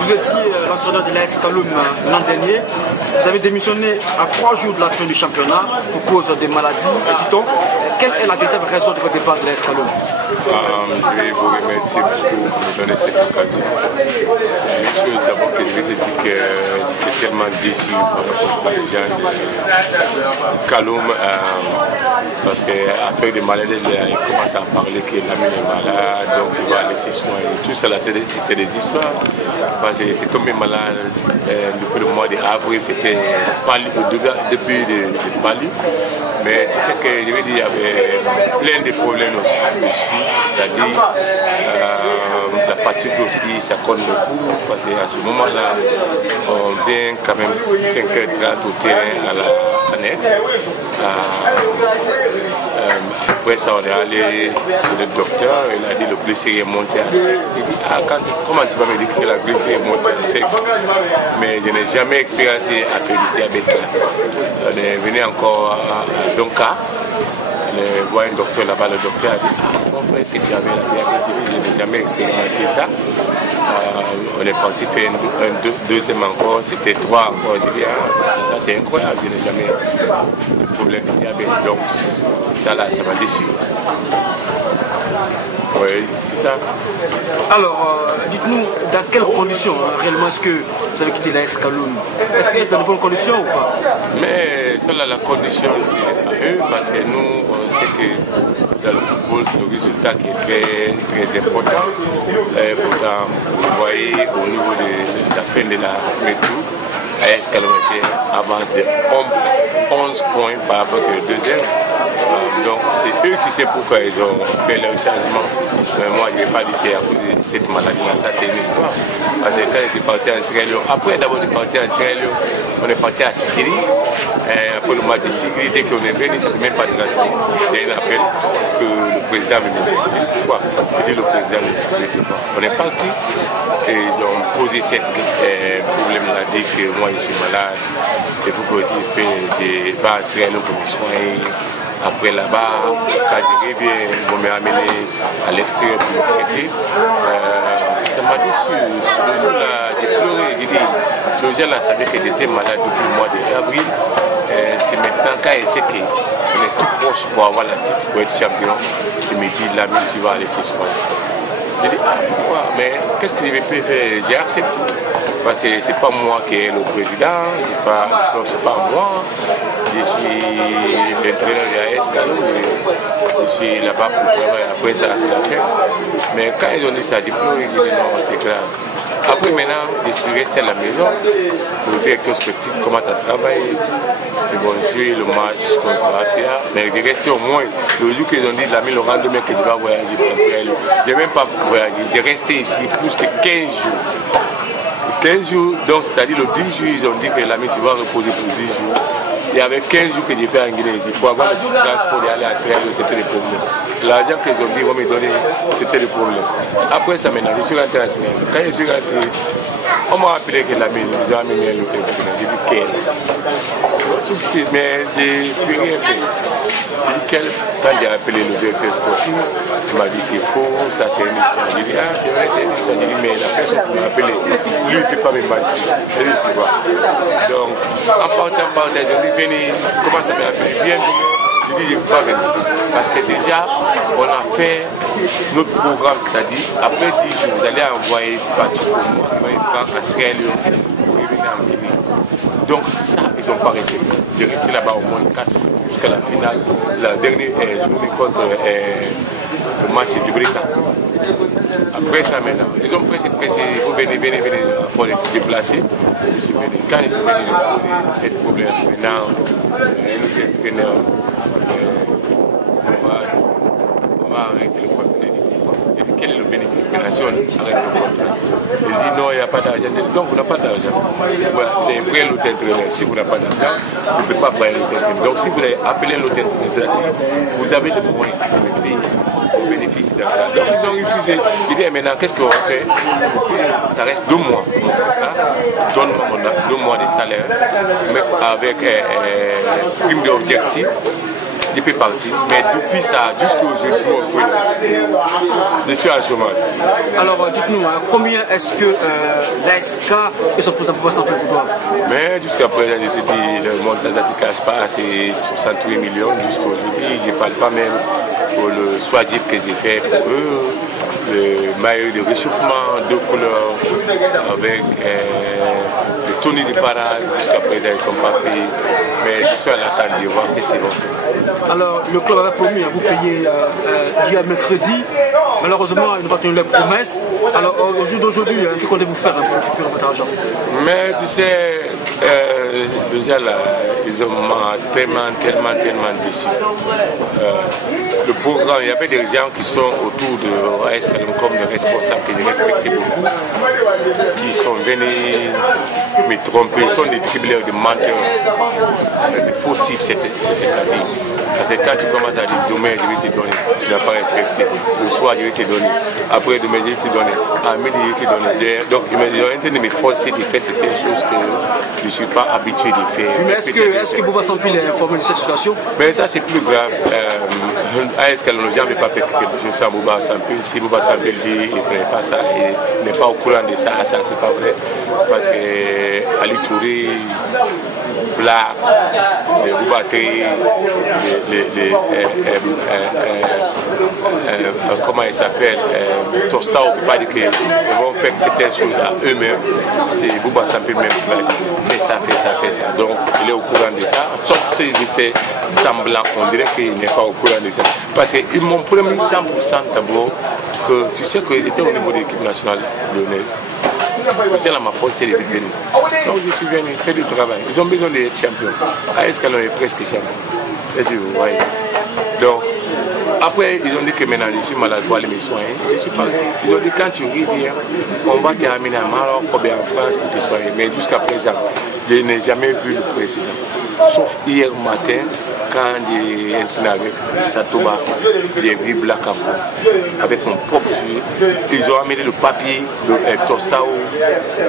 Vous étiez l'entraîneur de l'AS Kaloum l'an dernier. Vous avez démissionné à 3 jours de la fin du championnat pour cause des maladies. Dit-on, quelle est la véritable raison de votre départ de l'AS Kaloum? Je vais vous remercier beaucoup pour me donner cette occasion. Une chose d'abord que je vais te dire que j'étais tellement déçu par les gens de Kaloum parce qu'après des maladies, ils commencent à parler que l'ami est malade, donc il va laisser soin. Tout ça, c'était des histoires. Parce qu'il était tombé malade depuis le mois d'avril, c'était depuis de Bali. Mais tu sais que je veux dire, il y avait plein de problèmes aussi dessus, c'est-à-dire la fatigue aussi, ça compte beaucoup, parce qu'à ce moment-là, on vient quand même 5h30 au terrain à l'annexe. Après ça, on est allé chez le docteur, il a dit que le glycérie est monté à 5. J'ai dit, comment tu vas me dire que la glycérie est montée à 5? Mais je n'ai jamais expérimenté à faire du diabète là. On est venu encore à Donka, on voit un docteur là-bas, le docteur a dit, mon frère, est-ce que tu avais la diabète? J'ai dit, je n'ai jamais expérimenté ça. On est parti faire un deuxième encore, c'était 3 encore. J'ai dit, ça c'est incroyable, je n'ai jamais eu de problème de diabète. Donc ça là, ça m'a déçu. Oui, c'est ça. Alors, dites-nous, dans quelles conditions réellement est-ce que vous avez quitté l'AS Kaloum? Est-ce qu'il y a dans de bonnes conditions ou pas? Mais ça là, la condition c'est à eux, parce que nous, on sait que dans le football, c'est le résultat qui est très important. Et pourtant, vous voyez, au niveau de la fin de la retour, l'AS Kaloum avance de 11 points par rapport au deuxième. Donc c'est eux qui savent pourquoi ils ont fait leur changement. Mais moi je n'ai pas dit c'est à cause de cette maladie-là, ça c'est une histoire. Parce que quand j'étais parti en Sierra Leone, après d'abord de partir en Sierra Leone, on est parti à Sikiri. Après le match de Sikiri, dès qu'on est venu, ça ne fait même pas 30 minutes. J'ai un appel que le président me dit. J'ai dit pourquoi? Il dit le président me dit. On est parti et ils ont posé ce problème-là, dit que moi je suis malade. Et pourquoi aussi je vais à Sierra Leone pour me soigner. Après là-bas, quand je reviens, ils vont m'amener à l'extérieur pour me traiter. Ça m'a déçu. Le jour-là, j'ai pleuré. J'ai dit, le jour-là savait que j'étais malade depuis le mois d'avril. C'est maintenant quand il sait qu'on est tout proche pour avoir la titre pour être champion. Il me dit, l'ami, tu vas aller se soigner. J'ai dit, pourquoi? Mais qu'est-ce que je vais faire? J'ai accepté. Parce que ce n'est pas moi qui est le président, donc ce n'est pas moi. Je suis l'entraîneur de l'AS Kaloum, je suis là-bas pour travailler. Après ça, c'est la fin. Mais quand ils ont dit ça, j'ai pleuré, j'ai dit non, c'est grave. Après maintenant, je suis resté à la maison. Le directeur sportif commence à travailler. Ils vont jouer le match contre Afia. Mais je resté au moins, le jour qu'ils ont dit, l'ami Laurent demain que je vais voyager pour Israël. Je n'ai même pas voyagé. J'ai resté ici plus que 15 jours. 15 jours, donc c'est-à-dire le 10 jours, ils ont dit que l'ami tu vas reposer pour 10 jours. Il y avait 15 jours que j'ai fait en Guinée ici. Pour avoir le transport et aller à Sierra Leone, c'était le problème. L'argent qu'ils ont dit, ils vont me donner, c'était le problème. Après ça, maintenant, je suis rentré à Sierra Leone. Quand je suis rentré, on m'a appelé que l'ami, ils ont amené un hôtel. J'ai dit quel? Mais j'ai plus rien fait. J'ai dit quel? Quand j'ai appelé le directeur sportif, il m'a dit c'est faux, ça c'est une histoire. J'ai dit ah c'est vrai, c'est une histoire. J'ai dit mais la personne qui m'a appelé, lui il ne peut pas me mentir. J'ai dit tu vois. Donc en partant, j'ai dit venez, comment ça m'appelle? Viens demain. J'ai dit je ne peux pas venir. Parce que déjà on a fait notre programme, c'est-à-dire après 10 jours, vous allez envoyer partout pour moi. Ils vont prendre à Sierra Leone pour revenir en Guinée. Donc ça, ils n'ont pas respecté. J'ai resté là-bas au moins 4 jours jusqu'à la finale, la dernière journée contre le match du Brika. Après ça maintenant, ils ont pressé, vous venez, il faut être déplacé. Je suis venu. Quand ils sont venus, ils ont posé ce problème. Maintenant, nous entraîneurs, on va arrêter le conteneur. Quel est le bénéfice? Nation arrête le contrat. Il dit non, il n'y a pas d'argent. Donc vous n'avez pas d'argent. Voilà, j'ai pris l'autre entraîneur. Si vous n'avez pas d'argent, vous ne pouvez pas payer l'autre entraîneur. Donc si vous avez appelé l'autre administratif, vous avez des moyens de payer le bénéfice dans ça. Donc ils ont refusé. Il dit maintenant qu'est-ce qu'on va faire? Ça reste 2 mois. Mon contrat, donne-moi 2 mois de salaire, mais avec prime d'objectif. depuis parti. Mais depuis ça, jusqu'aujourd'hui, je suis en chômage. Alors, dites-nous, combien est-ce que l'ASK et son président Bouba Sampi vous doivent? Mais jusqu'à présent, je te dis, le montant ne cache pas, c'est 68 millions jusqu'à aujourd'hui. Je ne parle pas même pour le Swajip que j'ai fait pour eux, le maillot de réchauffement, 2 couleurs, avec le tournoi de parade. Jusqu'à présent, ils ne sont pas payés. Mais je suis à l'attente de voir que c'est bon. Alors, le club avait promis à vous payer hier mercredi. Malheureusement, ils n'ont pas tenu leur promesse. Alors, au jour d'aujourd'hui, que comptez-vous faire pour récupérer votre argent? Mais tu sais, déjà là, ils ont tellement déçus. Le programme, il y avait des gens qui sont autour de AS Kalum comme des responsables que je respectais beaucoup, qui sont venus me tromper, ils sont des dribbleurs, des menteurs, des faux types, c'est-à-dire. Parce que quand tu commences à dire demain je vais te donner, tu n'as pas respecté. Le soir je vais te donner, après demain je vais te donner, à midi je vais te donner. Donc ils ont été de me forcer de faire certaines choses que je ne suis pas habitué de faire. Mais est-ce que Bouba Sampi est informé de cette situation? Mais ça c'est plus grave. AS Kalum, les gens ne veulent pas faire quelque chose sans Bouba Sampi. Si Bouba Sampi le dit, il ne connaît pas ça, il n'est pas au courant de ça, ça c'est pas vrai. Parce que Ali Touré, Bla, Boubaté, comment il s'appelle, Tosta, on ne peut pas dire qu'ils vont faire certaines choses à eux-mêmes. C'est Bouba Sampi même qui va dire fais ça. Donc il est au courant de ça. Sauf s'il fait semblant, on dirait qu'il n'est pas au courant de ça. Parce qu'ils m'ont promis 100% d'abord que tu sais qu'ils étaient au niveau de l'équipe nationale lyonnaise. Là, ma force, c'est de venir. Donc je suis venu faire du travail. Ils ont besoin d'être champions. AS Kalum est presque champion. Est-ce que vous voyez? Donc, après, ils ont dit que maintenant je suis malade pour aller me soigner. Je suis parti. Ils ont dit quand tu reviens, on va terminer à Maroc ou bien en France pour te soigner. Mais jusqu'à présent, je n'ai jamais vu le président. Sauf hier matin, quand j'ai entraîné avec Satoba, j'ai vu Black avec mon propre yeux. Ils ont amené le papier de Tostao,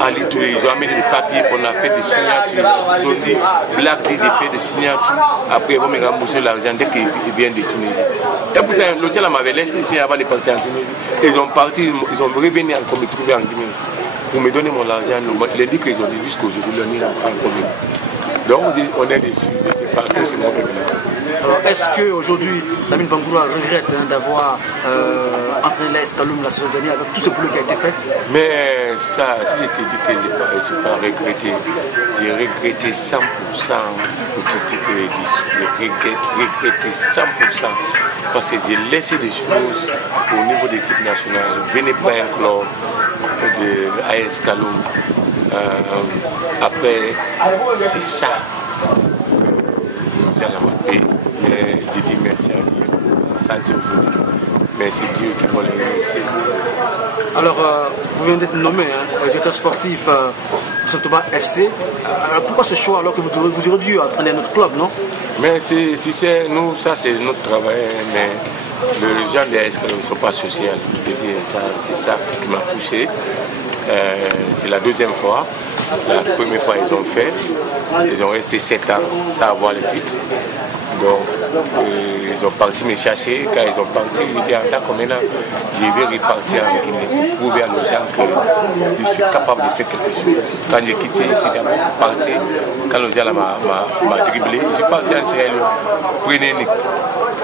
Ali Touré, ils ont amené le papier, on a fait des signatures. Ils ont dit, Black dit de faire des signatures. Après, ils vont me rembourser l'argent dès qu'ils viennent de Tunisie. Et pourtant, l'hôtel m'avait laissé ici avant de partir en Tunisie. Ils ont parti, ils ont revenu encore me trouver en Guinée pour me donner mon argent. Il a dit qu'ils ont dit jusqu'aujourd'hui, le nid n'a pas un problème. Donc on est déçus, je ne sais pas que c'est mon problème. Alors est-ce qu'aujourd'hui, Lamine Bangoura regrette d'avoir entraîné l'AS Kalum la saison dernière avec tout ce boulot qui a été fait? Mais ça, si je te dis que je ne suis pas regretté, j'ai regretté 100% pour te dire que j'ai regretté 100% parce que j'ai laissé des choses au niveau de l'équipe nationale. Je venais pas un club de AS Kalum. Après, c'est ça que nous allons payer. Je dis merci à Dieu. Santé aujourd'hui. Mais c'est Dieu qui va les remercier. Alors, vous venez d'être nommé directeur sportif pour Satoba FC. Alors, pourquoi ce choix alors que vous auriez dû entraîner notre club, non? Mais tu sais, nous, ça c'est notre travail. Mais les gens de AS Kalum ne sont pas sociaux. Je te dis, c'est ça qui m'a poussé. C'est la deuxième fois. La première fois, ils ont fait. Ils ont resté 7 ans sans avoir le titre. Donc, ils ont parti me chercher. Quand ils ont parti, j'étais en d'accord maintenant. Je vais repartir en Guinée pour prouver à nos gens que je suis capable de faire quelque chose. Quand j'ai quitté ici d'abord, parti, quand le gens m'a dribblé, je suis parti en Sierra Leone. Prenez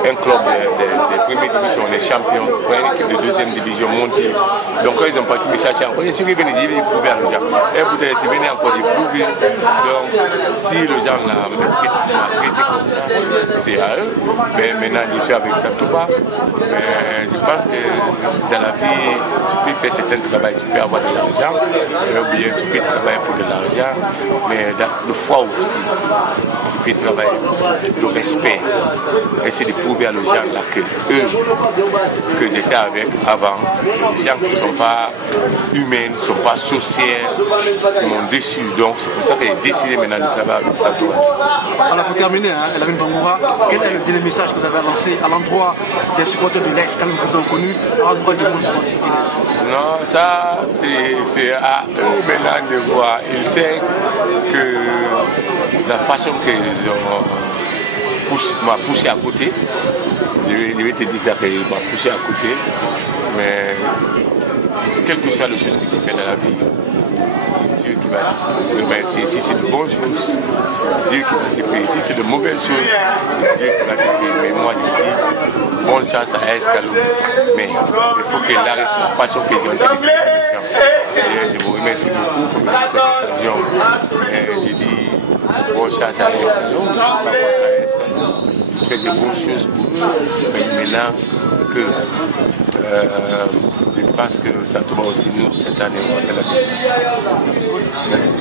un club de première division, les champions, une équipe de deuxième division montée. Donc quand ils ont parti me chercher encore, je suis revenu, je vais prouver à nos gens. Et peut-être je suis venu encore de prouver. Donc si les gens m'ont traité comme ça, c'est à eux. Mais maintenant je suis avec Satoba. Mais je pense que dans la vie, tu peux faire certains travail, tu peux avoir de l'argent, ou bien tu peux travailler pour de l'argent, mais dans le foi aussi, tu peux travailler le respect. Essayer de prouver à nos gens là que eux que j'étais avec avant, c'est des gens qui ne sont pas humains, ne sont pas sociaux, ils m'ont déçu. Donc c'est pour ça que j'ai décidé maintenant de travailler avec Satoba. Alors pour terminer, Lamine Bangoura, quel est le dernier message que vous avez lancé à l'endroit des supporters de l'Est Kalum que vous avez connus, à l'endroit des monde sportifs? Non, ça c'est à eux maintenant de voir. Ils savent que la façon qu'ils ont m'a poussé à côté. Je vais te dire ça, qu'il m'a poussé à côté. Mais quelle que soit la chose que tu fais dans la vie, c'est Dieu qui va te remercier. Si c'est de bonnes choses, c'est Dieu qui va te payer. Si c'est de mauvaises choses, c'est Dieu qui va te payer. Mais moi, je dis, bonne chance à Escalon. Mais il faut qu'il arrête la passion qu'ils ont fait les gens. Je vous remercie beaucoup pour cette occasion. J'ai dit, bonne chance à Escalon. Je ne suis pas contre Escalon. Je fais de bonnes choses pour eux. Mais maintenant que je pense que ça tombe aussi nous cette année. On va faire la différence. Merci.